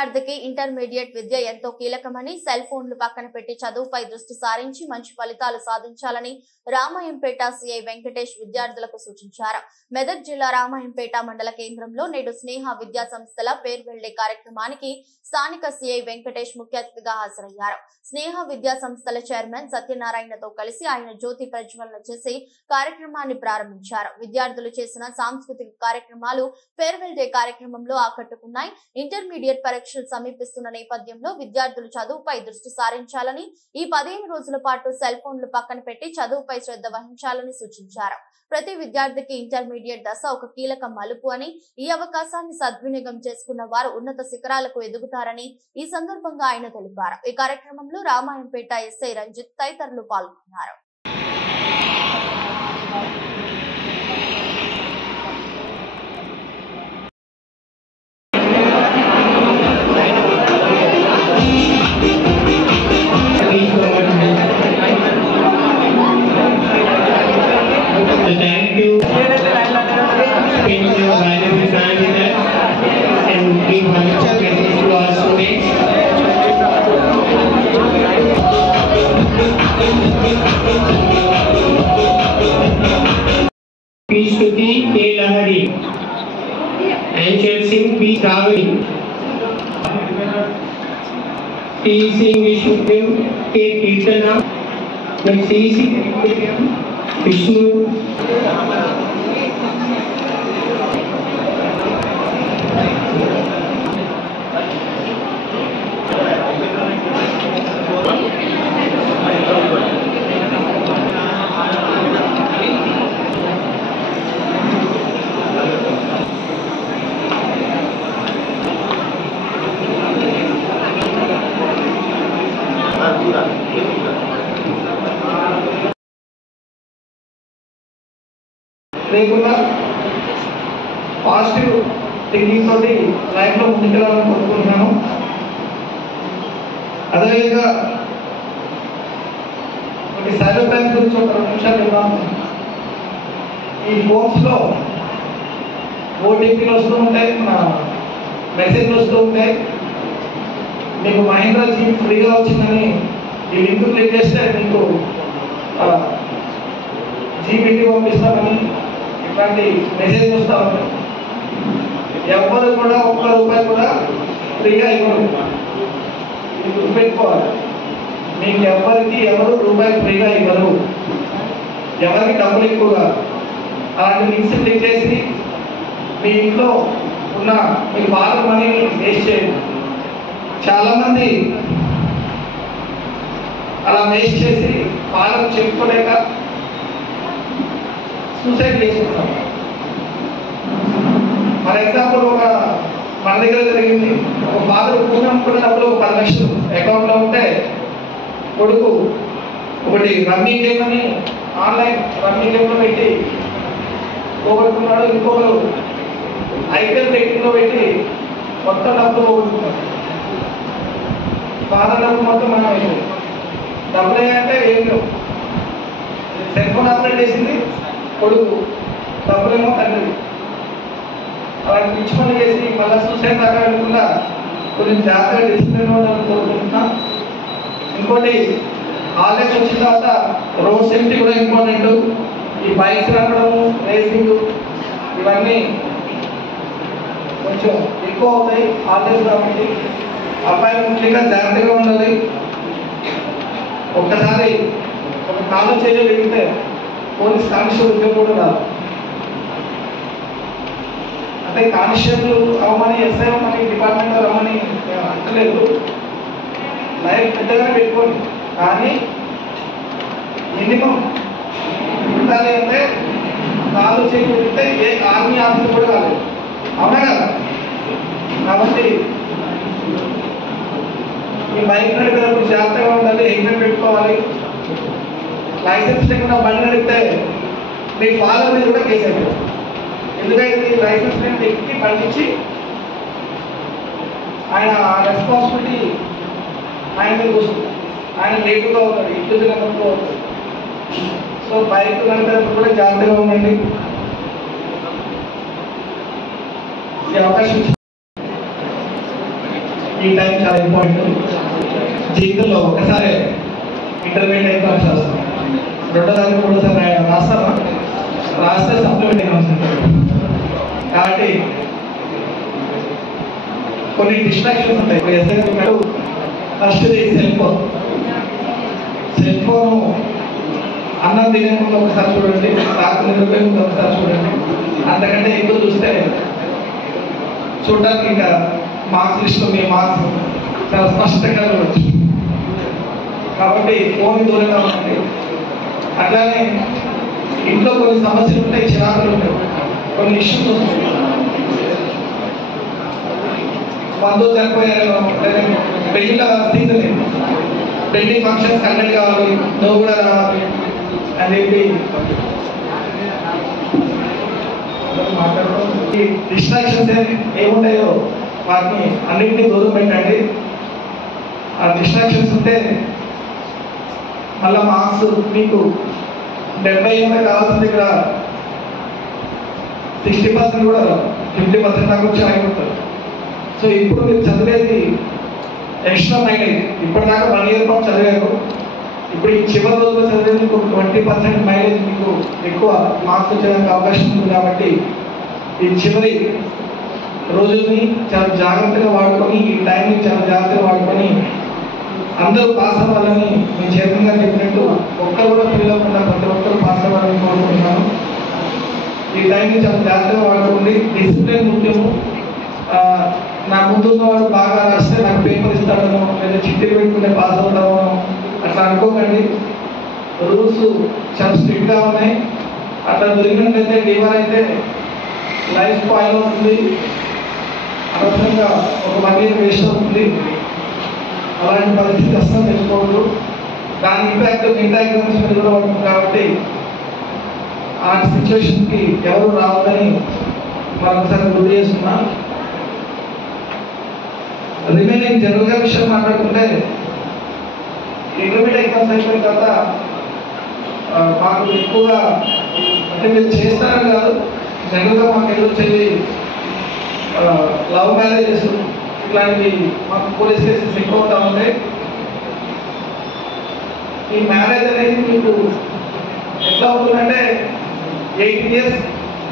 విద్యార్థికి ఇంటర్మీడియట్ విద్య ఎంతో కీలకమని సెల్ ఫోన్లు పక్కన పెట్టి చదువుపై దృష్టి సారించి మంచి ఫలితాలు సాధించాలని రామాయంపేట సిఐ వెంకటేష్ విద్యార్థులకు సూచించారు. మెదక్ జిల్లా రామాయంపేట మండల కేంద్రంలో నేడు స్నేహ విద్యా సంస్థల పేర్వెళ్లే కార్యక్రమానికి స్థానిక సిఐ వెంకటేష్ ముఖ్య అతిథిగా హాజరయ్యారు. స్నేహ విద్యా సంస్థల చైర్మన్ సత్యనారాయణతో కలిసి ఆయన జ్యోతి ప్రజ్వలన చేసి కార్యక్రమాన్ని ప్రారంభించారు. విద్యార్థులు చేసిన సాంస్కృతిక కార్యక్రమాలు ఫేర్వెల్ డే కార్యక్రమంలో ఆకట్టుకున్నాయి. ఇంటర్మీడియట్ పరీక్షలు సమీపిస్తున్న నేపథ్యంలో విద్యార్థులు చదువుపై దృష్టి సారించాలని, ఈ 15 రోజుల పాటు సెల్ ఫోన్లు పక్కన పెట్టి చదువుపై శ్రద్ధ వహించాలని సూచించారు. ప్రతి విద్యార్థికి ఇంటర్మీడియట్ దశ ఒక కీలక మలుపు అని, ఈ అవకాశాన్ని సద్వినియోగం చేసుకున్న వారు ఉన్నత శిఖరాలకు ఎదుగుతారని ఈ సందర్భంగా ఆయన తెలిపారు. ఈ కార్యక్రమంలో రామాయంపేట ఎస్ఐ రంజిత్ తదితరులు పాల్గొన్నారు. Stuti K. Lahari, Anshel Singh B. Kaveri, T. Singh Vishnu K. Kirtana, C. Vishnu, లేకుండా పాజిటివ్ థింకింగ్ తోటి లైఫ్ లో ముందుకెళ్ళాలని కోరుకుంటున్నాను. అదేవిధంగా కొన్ని సైబర్ క్రైమ్స్ గురించి ఒక 2 నిమిషాలు చెప్తాను. ఈ ఫోన్స్ లో ఓటీపీలు వస్తూ ఉంటాయి, మన మెసేజ్లు వస్తూ ఉంటాయి. మీకు మహీంద్రా జీప్ ఫ్రీగా వచ్చిందని ఈ లింక్ క్లిక్ చేస్తే మీకు జీప్ ఇంటికి పంపిస్తామని ఇట్లాంటి మెసేజ్ వస్తూ ఉంటాయి. ఎవరు కూడా ₹1 కూడా ఫ్రీగా ఇవ్వరు. ఇది గుర్తుపెట్టుకోవాలి. మీకు ఎవరు రూపాయి ఫ్రీగా ఇవ్వరు. ఎవరికి డబ్బులు ఎక్కువగా అలాంటి లింక్స్ క్లిక్ చేసి మీ ఇంట్లో ఉన్న మీ ఫాదర్ మనీని వేస్ట్ చేయండి. చాలామంది అలా వేస్ట్ చేసి ఫాదర్ చెప్పుకోలేక సూసైడ్ చేసుకుంటాం. ఫర్ ఎగ్జాంపుల్ మన దగ్గర జరిగింది. ఒక ఫాదర్ భూమి అమ్ముకున్నప్పుడు 10 లక్షలు అకౌంట్లో ఉంటే కొడుకు ఒకటి రమ్మీ గేమ్ అని ఆన్లైన్ రమ్మీ గేమ్లో పెట్టి పోగొట్టుకున్నాడు. ఇంకొకరు ఐపీఎల్ బెట్టింగ్లో పెట్టి మొత్తం డబ్బులు పోగొట్టుకున్నాడు. ఫాదర్ డబ్బు మొత్తం మనం అయిపోయింది. డబ్బులు అంటే ఏం లేవు. సెల్ ఫోన్ ఆపరేట్ చేసింది కొడుకు, డబ్బులేమో తండ్రి. అలాంటి పిచ్చి పనులు చేసి మళ్ళీ సూసైడ్ దాకా వెళ్ళకుండా కొంచెం జాగ్రత్తగా డిసిప్లిన్ ఉండాలని కోరుకుంటున్నాం. ఇంకోటి హాలిడేస్ వచ్చిన తర్వాత రోడ్ సేఫ్టీ కూడా ఇంపార్టెంట్. ఈ బైక్స్ నడపడము, రేసింగ్ ఇవన్నీ కొంచెం ఎక్కువ అవుతాయి హాలిడేస్ కాబట్టి. అబ్బాయిలు ముఖ్యంగా జాగ్రత్తగా ఉండాలి. ఒక్కసారి ఒక కాలు చేయగలిగితే పోలీస్ కానిస్టేబుల్ ఉద్యోగం కూడా రాదు. అంటే కానిస్టేబుల్ అవ్వమని, ఎస్ఐ అవ్వమని, డిపార్ట్మెంట్ అవ్వమని అంటలేదు. లైఫ్ పెద్దగానే పెట్టుకోండి, కానీ మినిమం ఉండాలి. అంటే కాలు చేయగలిగితే ఏ ఆర్మీ ఆఫీసర్ కూడా కాలేదు, అవునా కదా? కాబట్టి ఈ బైక్ నడిపేటప్పుడు జాగ్రత్తగా ఉండాలి, హెల్మెట్ పెట్టుకోవాలి. లైసెన్స్ లేకుండా బండి నడిపితే మీ ఫాదర్ మీద కూడా కేసు అవుతుంది. ఎందుకంటే లైసెన్స్ లేని వ్యక్తికి బండి ఇచ్చి ఆయన రెస్పాన్సిబిలిటీ ఆయన మీద కూర్చుంది. ఆయన లేటుగా అవుతాడు, ఇల్లు తినకుండా అవుతాడు. సో బైక్ నడిపేటప్పుడు కూడా జాగ్రత్తగా ఉండండి. ఈ అవకాశం ఈ టైం చాలా ఇంపార్టెంట్. జీవితంలో ఒకసారి ఇంటర్మీడియట్ ఎగ్జామ్స్ రాస్తాం, రెండోసారి మూడోసారి రాస్తామా, రాస్తే సప్లిమెంట్ ఎగ్జామ్స్ ఉంటాయి. కాబట్టి కొన్ని డిస్ట్రాక్షన్స్ ఉంటాయి. First cell phone. Cell phone అన్నం తినే ముందు ఒకసారి చూడండి, రాత్రి నిద్రపోయే ముందు ఒకసారి చూడండి. అంతకంటే ఎక్కువ చూస్తే చూడడానికి ఇంకా మార్క్స్ లిస్ట్లో మీ మార్క్స్ చాలా స్పష్టంగా చూడవచ్చు. కాబట్టి ఫోన్ దూరంగా ఉంటుంది. అట్లానే ఇంట్లో కొన్ని సమస్యలు ఉంటాయి, చిరాకులు ఉంటాయి, కొన్ని ఇష్యూస్ వస్తాయి. బంధువులు చనిపోయారు, పెళ్లిళ్ళ సీజన్ లేదు, పెళ్లి ఫంక్షన్స్ కండక్ట్ కావాలి, నువ్వు కూడా రావాలి అని చెప్పి ఈ డిస్ట్రాక్షన్స్ ఏముంటాయో వాటిని అన్నింటినీ దూరం పెట్టండి. ఆ డిస్ట్రాక్షన్స్ ఉంటే మళ్ళీ మార్క్స్ మీకు 70 కావాల్సింది ఇక్కడ 60% కూడా 50% దాకా వచ్చి ఆగిపోతారు. సో ఇప్పుడు మీరు చదివేది ఎక్స్ట్రా మైలేజ్. ఇప్పటిదాకా 1 ఇయర్ పాటు చదివారు, ఇప్పుడు ఈ చివరి రోజుల్లో చదివేది మీకు 20% మైలేజ్ మీకు ఎక్కువ మార్క్స్ వచ్చేదానికి అవకాశం ఉంది. కాబట్టి ఈ చివరి రోజుల్ని చాలా జాగ్రత్తగా వాడుకొని, ఈ టైంని చాలా జాగ్రత్తగా వాడుకొని అందరూ పాస్ అవ్వాలని మీ చైర్మన్గా చెప్పినట్టు ఒక్కరు కూడా ఫెయిల్ అవ్వకుండా ప్రతి ఒక్కరు పాస్ అవ్వాలని కోరుకుంటున్నాను. ఈ టైంని చాలా జాగ్రత్తగా వాడుకోండి. డిసిప్లిన్ ముఖ్యము. నా ముందున్న వాడు బాగా రాస్తే నాకు పేపర్ ఇస్తాడనో లేదా చిట్టీలు పెట్టుకుంటే పాస్ అవుతామో అట్లా అనుకోకండి. రూల్స్ చాలా స్ట్రిక్ట్గా ఉన్నాయి. అట్లా దొరికినట్లయితే డివర్ అయితే లైఫ్ స్పాయిల్ అవుతుంది, అనవసరంగా ఒక 1 ఇయర్ వేస్ట్ అవుతుంది. అలాంటి పరిస్థితి అసలు తెచ్చుకోవద్దు. దాని ఇంపాక్ట్ మిగతా ఎగ్జామ్స్ మీద కూడా పడుతుంది. కాబట్టి ఆ సిచ్యువేషన్కి ఎవరు రావద్దని మరొకసారి గుర్తు చేస్తున్నా. రిమైనింగ్ జనరల్గా విషయం మాట్లాడుకుంటే, ఇంటర్మీడియట్ ఎగ్జామ్స్ అయిపోయిన తర్వాత మాకు ఎక్కువగా అంటే మీరు చేస్తారని కాదు, జనరల్గా మాకు ఎదురొచ్చేది లవ్ మ్యారేజెస్ ఇట్లాంటివి మాకు పోలీస్ కేసెస్ ఎక్కువ అవుతా ఉంటాయి. ఈ మ్యారేజ్ అనేది మీకు ఎట్లా అవుతుందంటే 18 ఇయర్స్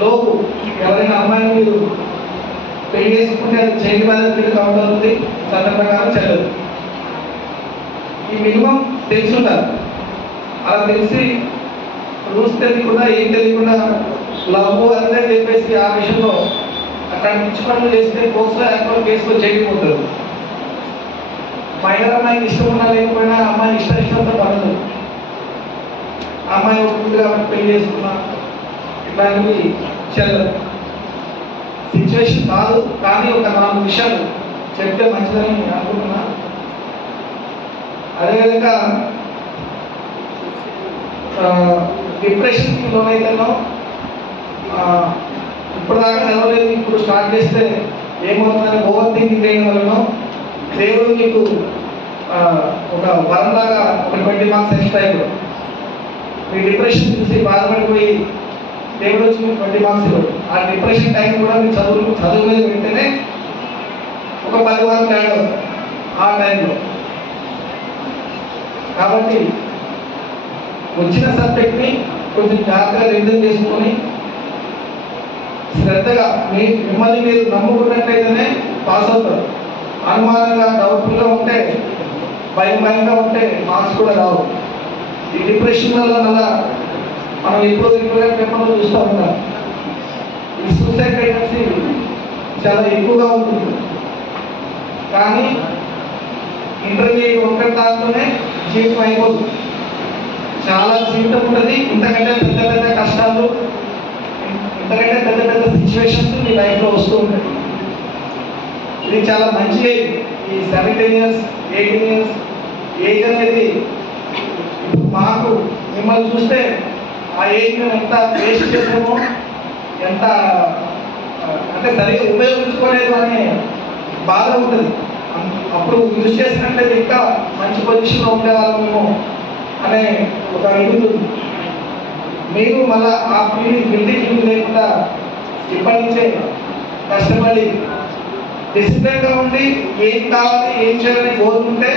లోపు ఎవరైనా అమ్మాయిని మీరు పెళ్లి చేసుకుంటే అది చైల్డ్ మ్యారేజ్ కింద కౌంట్ అవుతుంది, చట్టం ప్రకారం చెల్లదు. ఈ మినిమం తెలుసుంటారు. అలా తెలిసి రూల్స్ తెలియకుండా ఏం తెలియకుండా లవ్ అదే చెప్పేసి ఆ విషయంలో అక్కడ పిచ్చి పనులు చేస్తే పోస్ట్లో యాక్చువల్ కేసులో చేయకపోతారు. మైనర్ అమ్మాయికి ఇష్టం ఉన్నా లేకపోయినా అమ్మాయి ఇష్టంతో పడదు. అమ్మాయి ఉంటుంది కాబట్టి పెళ్లి చేసుకున్నా ఇట్లాంటివి చెల్లదు. సిచ్యువేషన్ కాదు, కానీ ఒక 4 విషయాలు చెప్తే మంచిదని అనుకుంటున్నా. అదేవిధంగా డిప్రెషన్కి లోనైతేనో ఇప్పటిదాకా చదవలేదు, ఇప్పుడు స్టార్ట్ చేస్తే ఏమవుతుందని ఓవర్ థింకింగ్ చేయడం వలన దేవుడు మీకు ఒక వరంలాగా ఒక 20 మార్క్స్ ఎక్స్ట్రా అయిపోయి మీ డిప్రెషన్ చూసి బాధపడిపోయి దేవుడు వచ్చి మీకు 20 మార్క్స్ ఇవ్వడు. ఆ డిప్రెషన్ టైం కూడా మీరు చదువు మీద పెడితేనే ఒక 10 మార్కులు యాడ్ అవుతుంది ఆ టైంలో. కాబట్టి వచ్చిన సబ్జెక్ట్ని కొంచెం జాగ్రత్తగా రివిజన్ చేసుకొని శ్రద్ధగా మిమ్మల్ని మీరు నమ్ముకున్నట్లయితేనే పాస్ అవుతారు. అనుమానంగా డౌట్ఫుల్గా ఉంటే భయంగా ఉంటే మార్క్స్ కూడా రావు. ఈ డిప్రెషన్ వల్ల మనం ఎక్కువగా పేపర్లో చూస్తూ ఉంటాం. ఈ సూసైడ్ టెండెన్సీ చాలా ఎక్కువగా ఉంటుంది. కానీ ఇంటర్మీడియట్ ఒక్కటి దాంట్లోనే జీవితం అయిపోతుంది. చాలా జీవితం ఉంటుంది. ఇంతకంటే పెద్ద కష్టాలు, ఇంతకంటే పెద్ద సిచ్యువేషన్స్ మీ లైఫ్లో వస్తూ ఉంటాయి. ఇది చాలా మంచి ఏజ్. ఈ 17 ఇయర్స్ 18 ఇయర్స్ ఏజ్ అనేది మాకు మిమ్మల్ని చూస్తే ఆ ఏజ్ మేము ఎంత వేస్ట్ చేసామో, ఎంత అంటే సరిగ్గా ఉపయోగించుకోలేదు అనే బాధ ఉంటుంది. అప్పుడు యూజ్ చేసినట్లయితే ఇంకా మంచి పొజిషన్లో ఉండేవాళ్ళము అనే ఒక ఇది ఉంటుంది. మీరు మళ్ళీ ఆ గిల్టీ ఫీలింగ్ లేకుండా ఇప్పటి నుంచే కష్టపడి డిసిప్లిన్గా ఉండి ఏం కావాలి ఏం చేయాలని కోరుకుంటే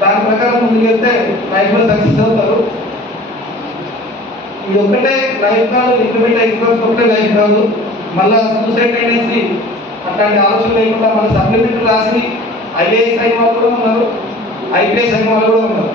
దాని ప్రకారం ముందుకెళ్తే లైఫ్లో సక్సెస్ అవుతారు. ఇది ఒక్కటే లైఫ్ కాదు, ఇంటర్మీడియట్ ఎగ్జామ్స్ ఒకటే లైఫ్ కాదు. మళ్ళీ సూసైడ్ టెండెన్సీ అట్లాంటి ఆలోచన లేకుండా మన సప్లిమెంటరీ రాసి ఐఏఎస్ అయిన వాళ్ళు కూడా ఉన్నారు, ఐపీఎస్ అయిన వాళ్ళు కూడా ఉన్నారు.